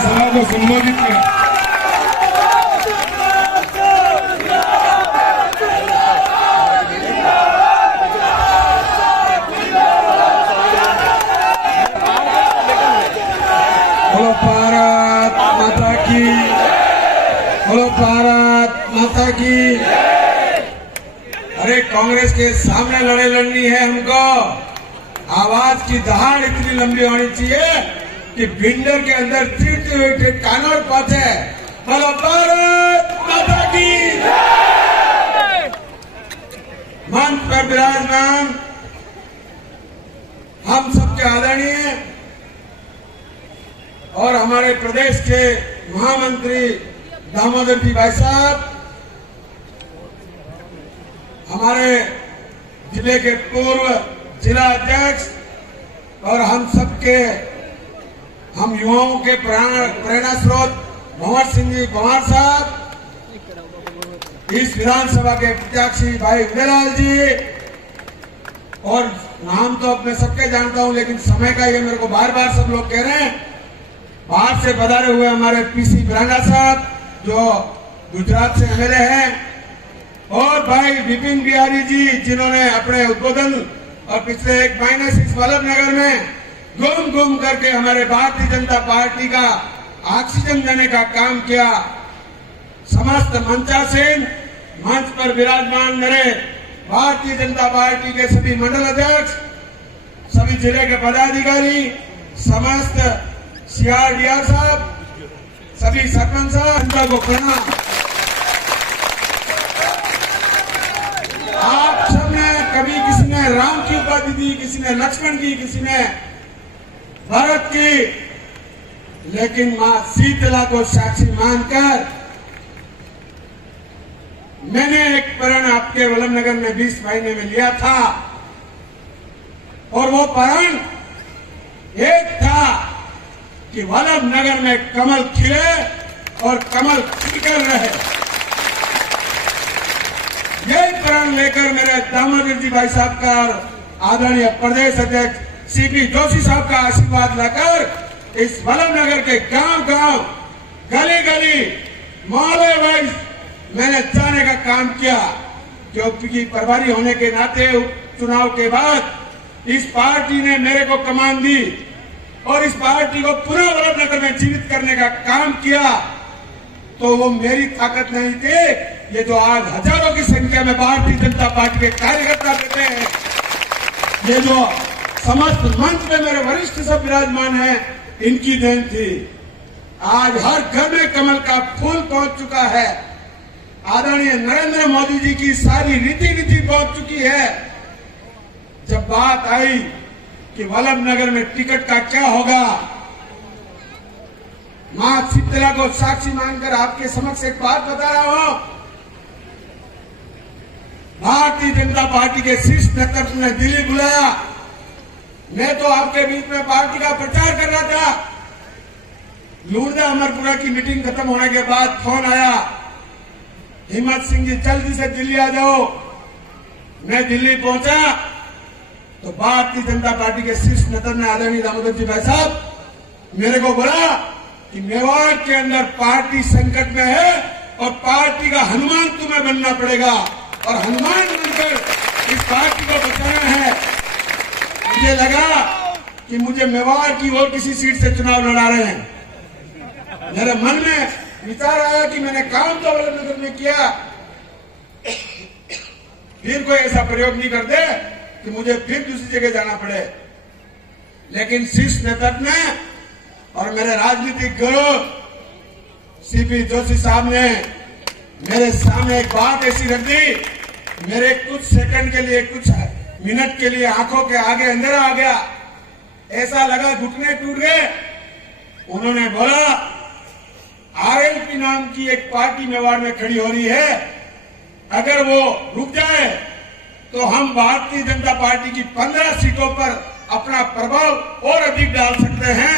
सभा को संबोधित करें। बोलो भारत माता की, बोलो भारत माता की। अरे कांग्रेस के सामने लड़ाई लड़नी है हमको। आवाज की दहाड़ इतनी लंबी होनी चाहिए कि भिंडर के अंदर तीरते हुए कानून पाते। बोलो भारत माता की। मंच पर विराजमान हम सबके आदरणीय और हमारे प्रदेश के महामंत्री दामोदर जी भाई साहब, हमारे जिले के पूर्व जिला अध्यक्ष और हम युवाओं के प्रेरणा स्रोत भंवर सिंह जी भंवर साहब, इस विधानसभा के प्रत्याशी भाई विजयलाल जी, और नाम तो अब मैं सबके जानता हूं लेकिन समय का ये मेरे को बार बार सब लोग कह रहे हैं। बाहर से पधारे हुए हमारे पीसी ब्रांडा साहब जो गुजरात से एमएलए हैं, और भाई विपिन बिहारी जी जिन्होंने अपने उद्बोधन और पिछले 1 महीने से इस वल्लभ नगर में घूम करके हमारे भारतीय जनता पार्टी का ऑक्सीजन देने का काम किया। समस्त मंचासीन, मंच पर विराजमान मेरे भारतीय जनता पार्टी के सभी मंडल अध्यक्ष, सभी जिले के पदाधिकारी, समस्त सीआरडीआर साहब, सभी सरपंच साहब, जनता को प्रणाम। आप सबने कभी किसी ने राम की उपाधि दी, किसी ने लक्ष्मण की, किसी ने भरत की, लेकिन मां शीतला को साक्षी मानकर मैंने एक प्रण आपके वल्लभ नगर में 20 महीने में लिया था, और वो प्रण एक था कि वल्लभ नगर में कमल खिले और कमल खिलकर रहे। यही प्रण लेकर मेरे दामोदर जी भाई साहब का और आदरणीय प्रदेश अध्यक्ष सीपी जोशी साहब का आशीर्वाद लेकर इस वल्लभ नगर के गांव-गांव, गली-गली, मोहल्ले वाइज मैंने जाने का काम किया, क्योंकि प्रभारी होने के नाते चुनाव के बाद इस पार्टी ने मेरे को कमान दी और इस पार्टी को पुनः वल्लभ नगर में जीवित करने का काम किया। तो वो मेरी ताकत नहीं थी, ये जो आज हजारों की संख्या में भारतीय जनता पार्टी के कार्यकर्ता बैठे हैं, ये जो समस्त मंच में मेरे वरिष्ठ सब विराजमान हैं, इनकी देन थी। आज हर घर में कमल का फूल पहुंच चुका है। आदरणीय नरेंद्र मोदी जी की सारी रीति पहुंच चुकी है। जब बात आई कि वल्लभ नगर में टिकट का क्या होगा, मां शीतला को साक्षी मानकर आपके समक्ष एक बात बता रहा हूं। भारतीय जनता पार्टी के शीर्ष नेतृत्व ने दिल्ली बुलाया, मैं तो आपके बीच में पार्टी का प्रचार कर रहा था। लूणदा अमरपुरा की मीटिंग खत्म होने के बाद फोन आया, हिम्मत सिंह जी जल्दी से दिल्ली आ जाओ। मैं दिल्ली पहुंचा तो भारतीय जनता पार्टी के शीर्ष नेता ने आदरणीय दामोदर जी भाई साहब मेरे को बोला कि मेवाड़ के अंदर पार्टी संकट में है और पार्टी का हनुमान तुम्हें बनना पड़ेगा और हनुमान बनकर इस पार्टी को बचाना है। मुझे लगा कि मुझे मेवाड़ की और किसी सीट से चुनाव लड़ा रहे हैं। मेरे मन में विचार आया कि मैंने काम तो वल्लभ नगर में किया, फिर कोई ऐसा प्रयोग नहीं कर दे कि मुझे फिर दूसरी जगह जाना पड़े। लेकिन शीर्ष नेतृत्व ने और मेरे राजनीतिक गुरु सीपी जोशी साहब ने मेरे सामने एक बात ऐसी रख दी, मेरे कुछ सेकंड के लिए, कुछ मिनट के लिए आंखों के आगे अंधेरा आ गया, ऐसा लगा घुटने टूट गए। उन्होंने बोला आरएलपी नाम की एक पार्टी मेवाड़ में खड़ी हो रही है, अगर वो रुक जाए तो हम भारतीय जनता पार्टी की 15 सीटों पर अपना प्रभाव और अधिक डाल सकते हैं।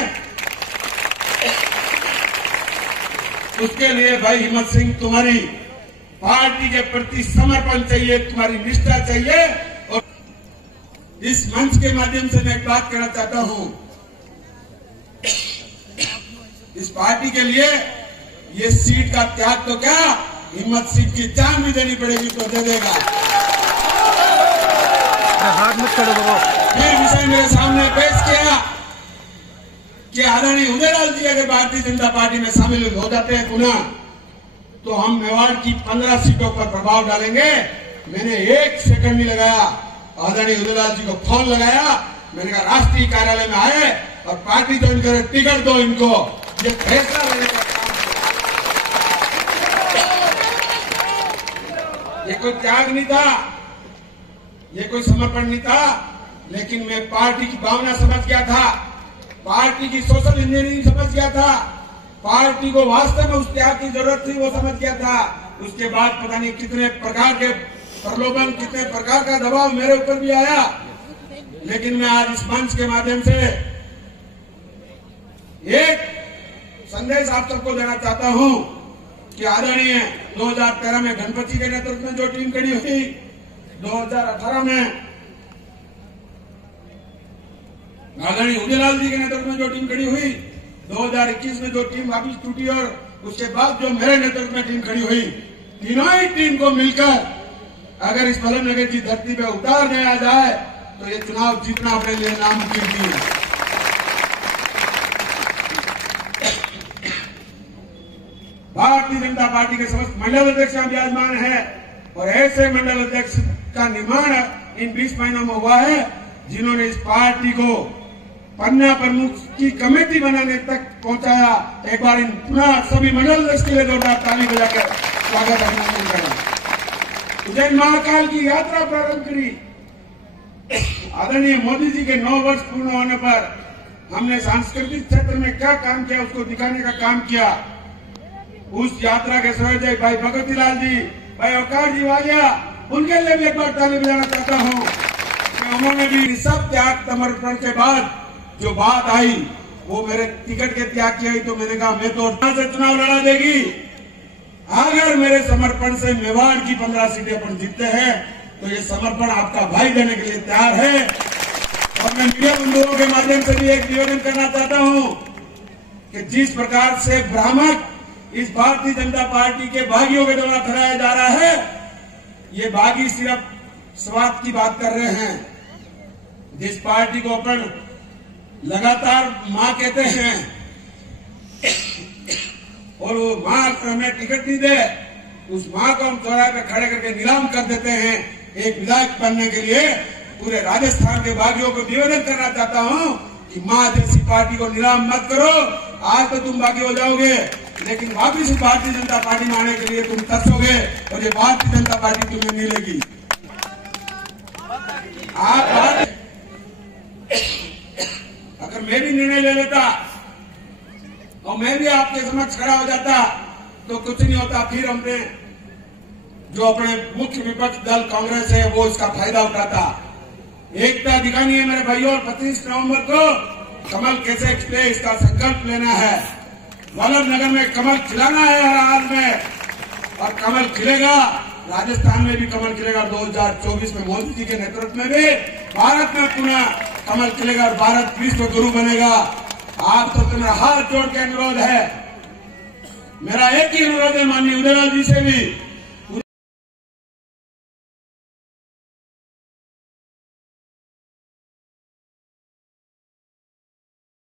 उसके लिए भाई हिम्मत सिंह तुम्हारी पार्टी के प्रति समर्पण चाहिए, तुम्हारी निष्ठा चाहिए। और इस मंच के माध्यम से मैं एक बात कहना चाहता हूं, इस पार्टी के लिए ये सीट का त्याग तो क्या, हिम्मत सीट की जान भी देनी पड़ेगी तो दे देगा। फिर विषय मेरे सामने पेश किया कि आदरणीय उदयलाल जी अगर भारतीय जनता पार्टी में शामिल हो जाते हैं पुनः, तो हम मेवाड़ की 15 सीटों पर प्रभाव डालेंगे। मैंने 1 सेकंड नहीं लगाया, आदरणीय उदयलाल जी को फोन लगाया। मैंने कहा राष्ट्रीय कार्यालय में आए और पार्टी ज्वाइन करे, टिकट दो इनको, ये फैसला लेने का काम। ये कोई त्याग नहीं था, ये कोई समर्पण नहीं था, लेकिन मैं पार्टी की भावना समझ गया था, पार्टी की सोशल इंजीनियरिंग समझ गया था, पार्टी को वास्तव में उस त्याग की जरूरत थी वो समझ गया था। उसके बाद पता नहीं कितने प्रकार के प्रलोभन, कितने प्रकार का दबाव मेरे ऊपर भी आया, लेकिन मैं आज इस मंच के माध्यम से एक संदेश आप सबको देना चाहता हूं कि आदरणीय 2013 में गणपति के नेतृत्व में जो टीम खड़ी हुई, 2018 में आदरणीय उदयलाल जी के नेतृत्व में जो टीम खड़ी हुई, 2021 में जो टीम वापिस टूटी और उसके बाद जो मेरे नेतृत्व में टीम खड़ी हुई, तीनों ही टीम को मिलकर अगर इस बलम नगर की धरती पे उतार दिया जाए तो ये चुनाव जीतना अपने लिए नामुमकिन नहीं है। भारतीय जनता पार्टी के समस्त मंडल अध्यक्ष विराजमान है और ऐसे मंडल अध्यक्ष का निर्माण इन 20 महीनों में हुआ है जिन्होंने इस पार्टी को पन्ना प्रमुख की कमेटी बनाने तक पहुंचाया। एक बार इन पुनः सभी मंडल अध्यक्ष के लिए जोरदार ताली बजाकर स्वागत अभिनंदन करें। उज्जैन महाकाल की यात्रा प्रारंभ करी। आदरणीय मोदी जी के 9 वर्ष पूर्ण होने पर हमने सांस्कृतिक क्षेत्र में क्या काम किया उसको दिखाने का काम किया। उस यात्रा के संयोजक भाई भगवती लाल जी, भाई अवकाश जी वालिया, उनके लिए भी एक बार ताली बजाना चाहता हूं कि उन्होंने भी सब त्याग समर्पण के बाद जो बात आई वो मेरे टिकट के त्याग की आई, तो मैंने कहा मैं तो से चुनाव लड़ा देगी अगर मेरे समर्पण से मेवाड़ की 15 सीटें अपन जीतते हैं तो ये समर्पण आपका भाई देने के लिए तैयार है। और मैं मीडिया बंधुओं के माध्यम से भी एक निवेदन करना चाहता हूं कि जिस प्रकार से भ्रामक इस भारतीय जनता पार्टी के बागियों के द्वारा फैलाया जा रहा है, ये बागी सिर्फ स्वार्थ की बात कर रहे हैं। जिस पार्टी को अपन लगातार मां कहते हैं और वो मां हमें टिकट नहीं दे, उस मां को हम चौराहे पे खड़े करके नीलाम कर देते हैं एक विधायक बनने के लिए। पूरे राजस्थान के बागियों को निवेदन करना चाहता हूं कि मां जैसी पार्टी को नीलाम मत करो। आज तो तुम बागी हो जाओगे, लेकिन वापिस भारतीय जनता पार्टी में आने के लिए तुम तरसोगे और ये भारतीय जनता पार्टी तुम्हें मिलेगी। आप अगर मैं भी निर्णय ले लेता और मैं भी आपके समक्ष खड़ा हो जाता तो कुछ नहीं होता। फिर हमने जो अपने मुख्य विपक्ष दल कांग्रेस है वो इसका फायदा उठाता। एकता दिखानी है मेरे भाइयों, और 25 नवंबर को कमल कैसे एक्सप्रेस इसका संकल्प लेना है। वल्लभ नगर में कमल खिलाना है हर हाल में, और कमल खिलेगा। राजस्थान में भी कमल खिलेगा। 2024 में मोदी जी के नेतृत्व में भी भारत में पुनः कमल खिलेगा और भारत विश्व गुरु बनेगा। आप तो तुम्हारा हाथ जोड़ के अनुरोध है, मेरा एक ही अनुरोध है माननीय उदयलाल जी से भी